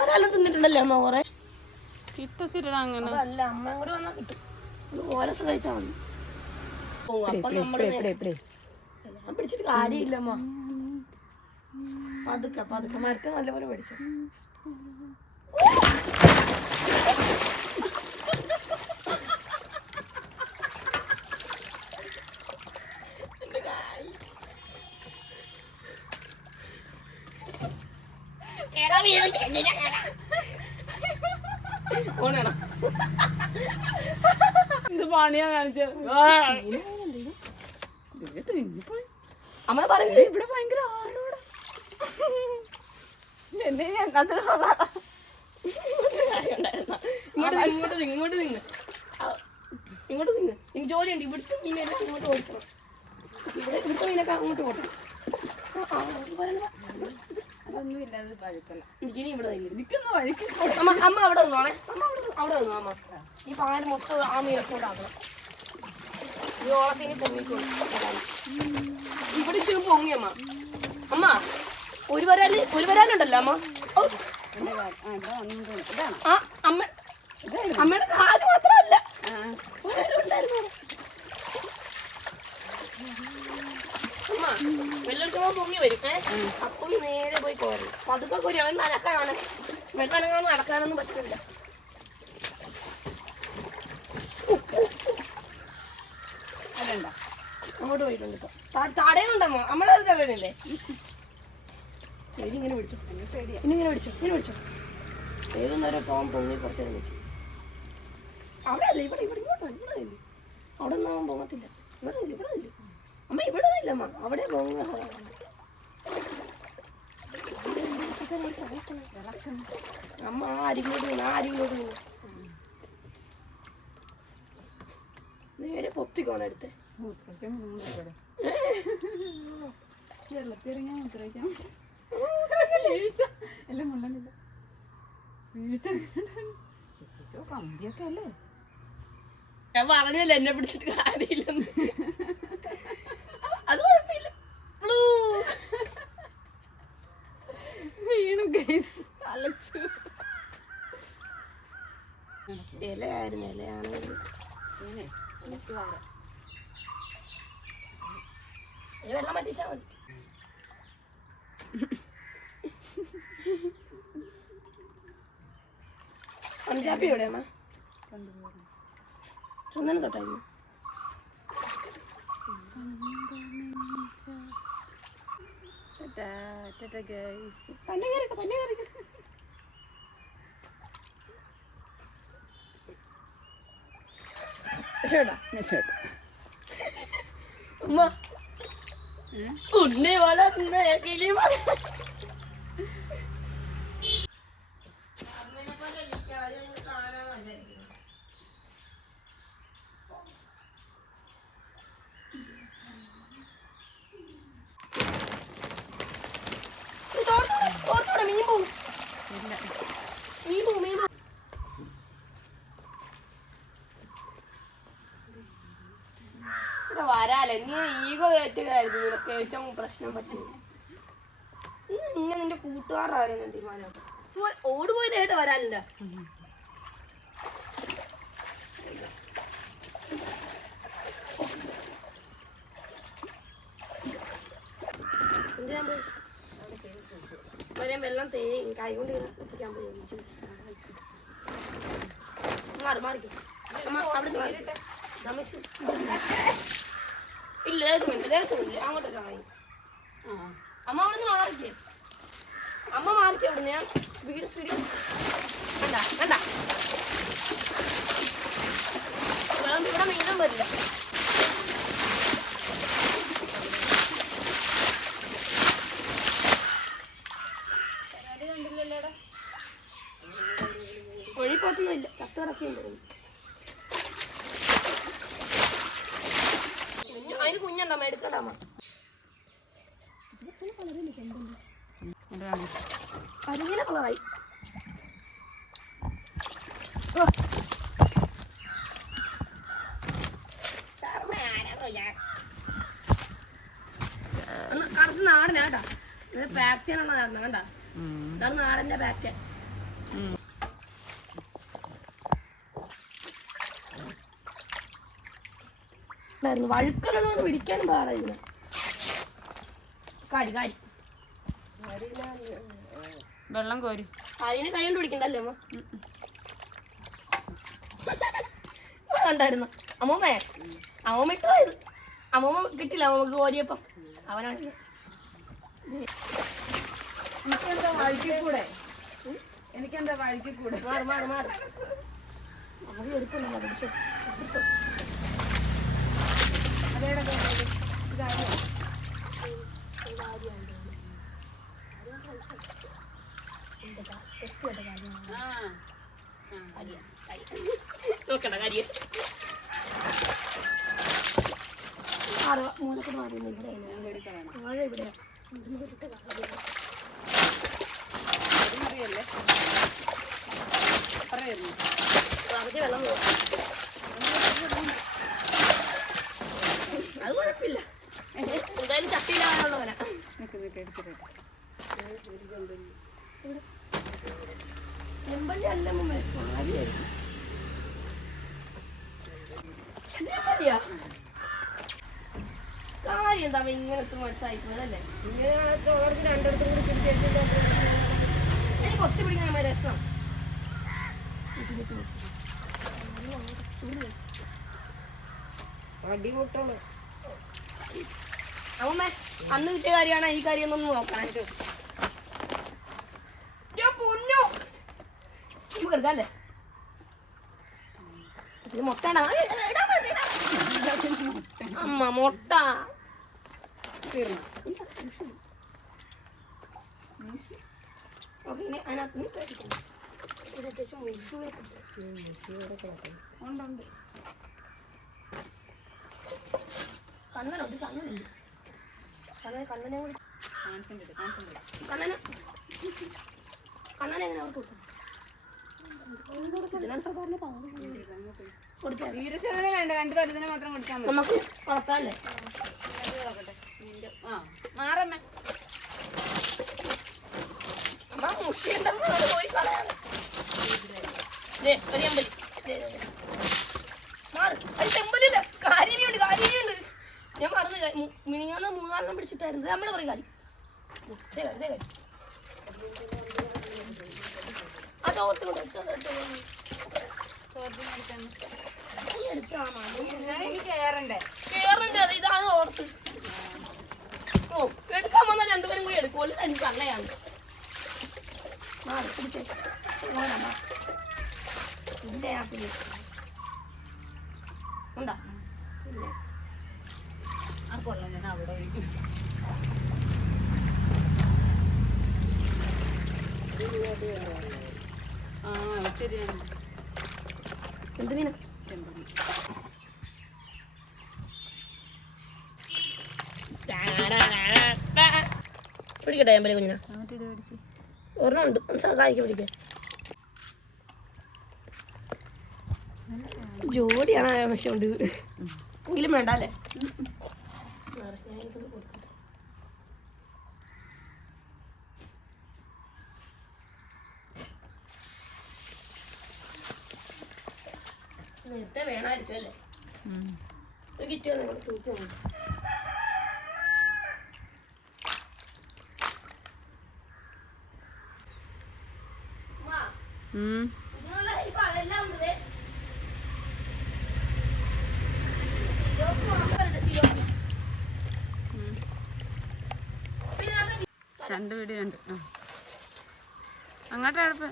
ഒരാളും തിന്നിട്ടുണ്ടല്ലേ അമ്മ കുറെ കിട്ടത്തില്ല അങ്ങനെ അല്ല അമ്മ കൂടെ വന്നാൽ കിട്ടും ഓരോ കഴിച്ചാൽ മതി അപ്പൊ നമ്മള് ഞാൻ പിടിച്ചിട്ട് കാര്യമില്ല അമ്മ പതുക്കെ പതുക്കെ മരത്തെ നല്ലപോലെ പിടിച്ചു എന്ത് പണിയാ കാണിച്ച അമ്മ പറയുന്നത് ഇവിടെ ഭയങ്കര ആളോടെ ഇങ്ങോട്ട് നിന്ന് എനിക്ക് ജോലിയുണ്ട് ഇവിടുത്തെ മീനെല്ലാം ഇങ്ങോട്ട് ഓടിക്കണം ഇവിടുത്തെ മീനൊക്കെ അങ്ങോട്ട് ഓട്ടണം അതൊന്നുമില്ല അത് പഴുക്കല്ല എനിക്കിനി ഇവിടെ എനിക്കൊന്ന് വഴിക്ക് അമ്മ അവിടെ നിന്നോണേ അവിടെ നിന്നോ അമ്മ ഈ പാല് മൊത്തം ആ മീനൊക്കെ ആക്കണം ഈ ഓളത്തിന് പൊങ്ങിക്കോളും ഇവിടെ ഇച്ചിരി പൊങ്ങി അമ്മ അമ്മ ഒരു വരാനുണ്ടല്ലോ അമ്മ ആ അമ്മ അമ്മയുടെ കാല് മാത്രമല്ല അമ്മ വെള്ളെടുക്കുമ്പോൾ പൊങ്ങി വരും അപ്പം നേരെ പോയി കോരണം പതുക്കെ കോരി അവൻ നടക്കാനാണ് വെള്ളം നടക്കാനൊന്നും പറ്റില്ല അതുണ്ടോ അങ്ങോട്ട് പോയിട്ടുണ്ട് ഇപ്പൊ താടയുണ്ടമ്മ നമ്മളെ തടയണില്ലേ ഇങ്ങനെ പിടിച്ചോ ഇങ്ങനെ പിടിച്ചോ ഏത് നേരം പോകാൻ പൊങ്ങി കുറച്ച് നേരം നിൽക്കും അവിടെ അല്ലേ ഇവിടെ ഇങ്ങോട്ടോ ഇവിടെ ഇല്ല അവിടെ ഒന്നും പോകത്തില്ല ഇവിടെ ഇല്ല അമ്മ ഇവിടെ ഇല്ല അമ്മ അവിടെ പൊങ്ങ അമ്മ ആരിലോട്ട് നേരെ പൊത്തിക്കോണം എടുത്തേ വെള്ളത്തിറങ്ങാൻ മൂത്രയ്ക്കാം എല്ലാം മുണ്ടണില്ല വീഴ്ച കമ്പിയൊക്കെ അല്ലേ ഞാൻ പറഞ്ഞല്ലോ എന്നെ പിടിച്ചിട്ട് കാര്യമില്ലെന്ന് അത് കുഴപ്പമില്ല വീണു ഗൈസ് അലച്ചു ഇലയാണെങ്കിൽ വെള്ളം പറ്റിച്ചാ മതി പഞ്ചാബി എവിടെ അമ്മ ചന്ദനം തൊട്ടായിരുന്നു തന്നെ കയറിക്കോ ഉമ്മ ഉണ്ണി വളർന്ന കിളിമ ഇവിടെ വരാല്ലേ നീ ഈഗോ കയറ്റുകയായിരുന്നു നിനക്ക് ഏറ്റവും പ്രശ്നം പറ്റില്ല ഇങ്ങനെ നിന്റെ കൂട്ടുകാരാരും തീരുമാനം ഓടുപോയിട്ടായിട്ട് വരാനില്ല എന്തിനാ പോയി വെള്ളം കൈ കൊണ്ട് എത്തിക്കാൻ പോയി മാറിക്കും ഇല്ല ദേഹത്തുമില്ല അങ്ങോട്ടൊക്കെ വാങ്ങി അമ്മ അവിടെ നിന്ന് മാറിക്കേ അമ്മ മാറിക്കേ അവിടെ ഞാൻ സ്പീഡ് കണ്ട ഇവിടെ മീനും വരില്ല ഒഴിപ്പോത്തൊന്നുമില്ല ചത്തോടൊക്കെയും തുടങ്ങി അതിന് കുഞ്ഞുണ്ടമ്മ എടുക്കണ്ടമ്മ കരിയില കളറായി കറുത്ത് നാടൻ കേട്ടാ പാക്ക് ചെയ്യാനുള്ളതായിരുന്നു കണ്ടാ. ഇതാണ് നാടൻ്റെ പാക്ക്. വഴുക്കലുള്ളതുകൊണ്ട് പിടിക്കാനും പാടായിരുന്നു. കാരി കാരി വെള്ളം കോരി കാരിനെ കൈ കൊണ്ട് പിടിക്കണ്ടല്ലേ അമ്മ? കണ്ടായിരുന്നു അമ്മൂമ്മേ. അമ്മൂമ്മ ഇട്ടതായത് അമ്മൂമ്മ കിട്ടില്ല അമ്മക്ക് കോരിയപ്പം. അവനാണ് എനിക്കെന്താ വഴുക്കിക്കൂടെ? എനിക്കെന്താ വഴുക്കിക്കൂടെ? മാറി മാറി മാറി. നമുക്ക് എടുക്കുന്നില്ല പിടിച്ചോ. അതേടെ നോക്കണ്ട കാര്യം മൂന്നൊക്കെ മാറിയുന്നു. ഇവിടെ മഴ ഇവിടെയാ. അറിയല്ലേ പറയായിരുന്നു പകുതി വെള്ളം പോകും. അത് കുഴപ്പമില്ല. എന്തായാലും ചട്ടിയിലാണുള്ളവനാ. ചെമ്പല്ലി അല്ല കാരിയായിരുന്നു. ചെമ്പല്ലിയാ കാര്യം എന്താ ഇങ്ങനത്തെ മനസ്സായിപ്പോയതല്ലേ? ഇങ്ങനെ അവർക്ക് രണ്ടിടത്തും കൂടി പിടിച്ചിട്ട് എനിക്ക് ഒത്തി പിടിക്കാൻ രസം. അടിമുട്ടോള് അമ്മ അന്ന് കിട്ടിയ കാര്യമാണ് ഈ കാര്യം ഒന്നും നോക്കാനായിട്ട്. പൊന്നോ നമുക്ക് എടുക്കാല്ലേ? മുട്ട അമ്മ മുട്ട ഓക്കെ. ഇനി അതിനകത്ത് അത്യാവശ്യം ഉണ്ട്. കണ്ണനുണ്ട് കണ്ണനുണ്ട് കണ്ണനെ കണ്ണനെ കണ്ണനെ എങ്ങനെ അവർക്ക് കൊടുക്കും? ഇതിനാണ് സാധാരണ കൊടുത്തത്. വീരശേഖരനെ വേണ്ട, 2 പരുതിനെ മാത്രം കൊടുക്കാൻ മതി. നമുക്ക് വളർത്താല്ലേ? മാറമ്മ പോയി കളയാതെ ഒരു അമ്പലി മാറ്. അത് ചെമ്പലില്ല, കാരിനിയുണ്ട് കാരിനിയുണ്ട്. ഞാൻ മറന്നു. മിനിങ്ങാന്ന് 3-4 പിടിച്ചിട്ടായിരുന്നു. നമ്മള് പറയും കാര്യം അത് ഓർത്ത് കേറണ്ടേ? ഇതാണ് ഓർത്ത്. ഓ എടുക്കാൻ വന്ന 2 പേരും കൂടി എടുക്കുമല്ലോ. എനിക്ക് അല്ലയാണ് മാറി പിടിച്ചേ. ഇല്ല ഞാൻ പിന്നെ ഉണ്ടാ പിന്നെ ആ കൊള്ളാം. ഞാൻ അവിടെ ഒഴിക്കും. ആ ശരിയാണ്. എന്ത് മീന? പിടിക്കട്ടെ അമ്പലി കുഞ്ഞിനെ? ഒരെണ്ണം ഉണ്ട്. സഹായിക്കാൻ പിടിക്കാൻ ജോഡിയാണ് ആവശ്യം ഉണ്ട്. എങ്കിലും വേണ്ട അല്ലേ? നേരത്തെ വേണമായിരിക്കും അല്ലേ? ഒരു കിറ്റ് നിങ്ങൾ തൂക്കി അതെല്ലാം ഉണ്ട്. രണ്ട് വീഡിയോ ഉണ്ട്. അങ്ങോട്ട് അടുപ്പ്.